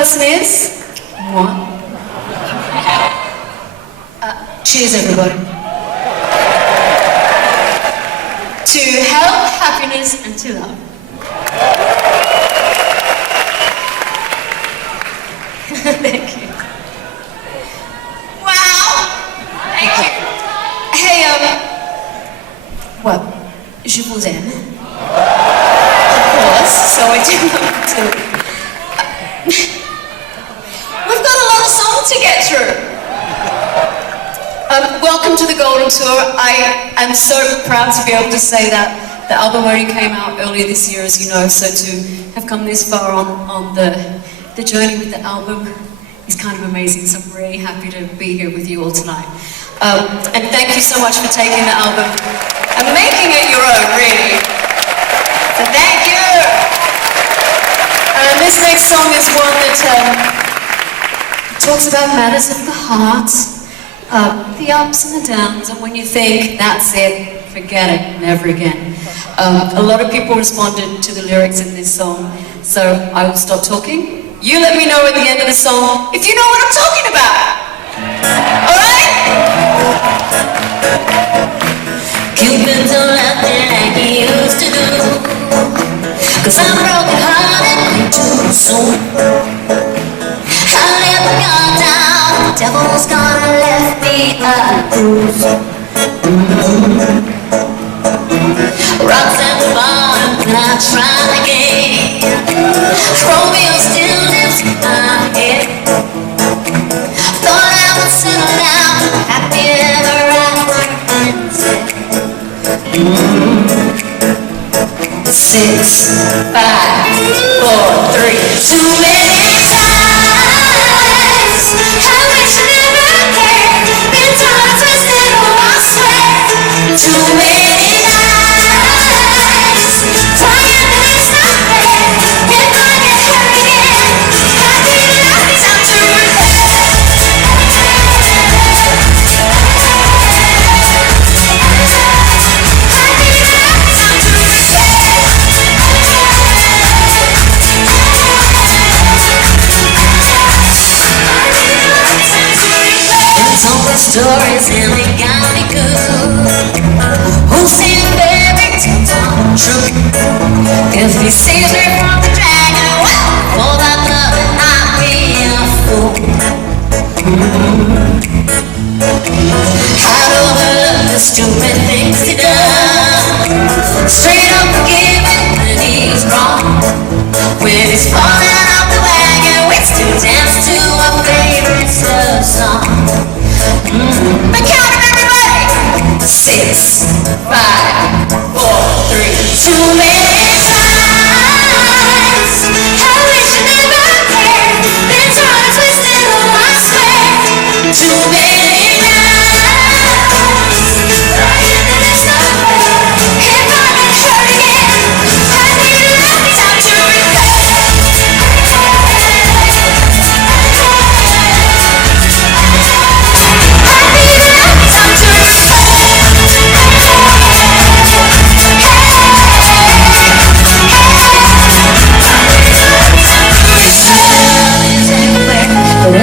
person is? What? Cheers, everybody. To health, happiness, and to love. Thank you. Wow! Thank you. Hey, well, je vous aime. Of course, so I do love to. We've got a lot of songs to get through. Welcome to the Golden Tour. I am so proud to be able to say that. The album only came out earlier this year, as you know, so to have come this far on the journey with the album is kind of amazing, so I'm really happy to be here with you all tonight. And thank you so much for taking the album and making it your own, really. So thank you! And this next song is one that talks about matters of the heart, the ups and the downs, and when you think, that's it, forget it, never again. A lot of people responded to the lyrics in this song, so I will stop talking. You let me know at the end of the song if you know what I'm talking about. Alright? Cupid don't love me like he used to do, 'cause I'm broken hearted way too soon. I let my guard down, the devil's gonna left me a bruise. Rocks at the bottom, and I try again. Romeo still lives in my head. Thought I would settle down, happy ever after, instead. 6, 5, 4, 3. Too many times I wish I never cared. Been torn and twisted, oh I swear. Too many. Stories and they got me good. Who's seen fairy tales are true? If he saves me from the dragon, well, for that love I'll be a fool. I'd overlook the stupid things he does. Straight up forgiving when he's wrong. When he's falling off the wagon, waits to dance to a favorite love song. But count them, everybody! 6, 5, 4, 3. Too many times I wish I never cared. Been torn and twisted, oh I swear. Too many nights crying that it's not fair. If I get hurt again, I need a lifetime to repair.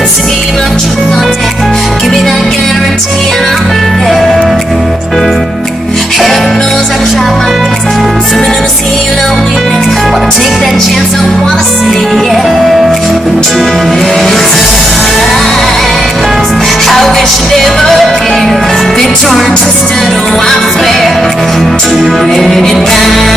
It's a game of truth or dare. Give me that guarantee and I'll be there. Heaven knows I tried my best. I'm swimming in a sea of loneliness. Wanna take that chance, I wanna say yeah. But too many times I wish I never cared. Been torn and twisted, oh I swear. Too many times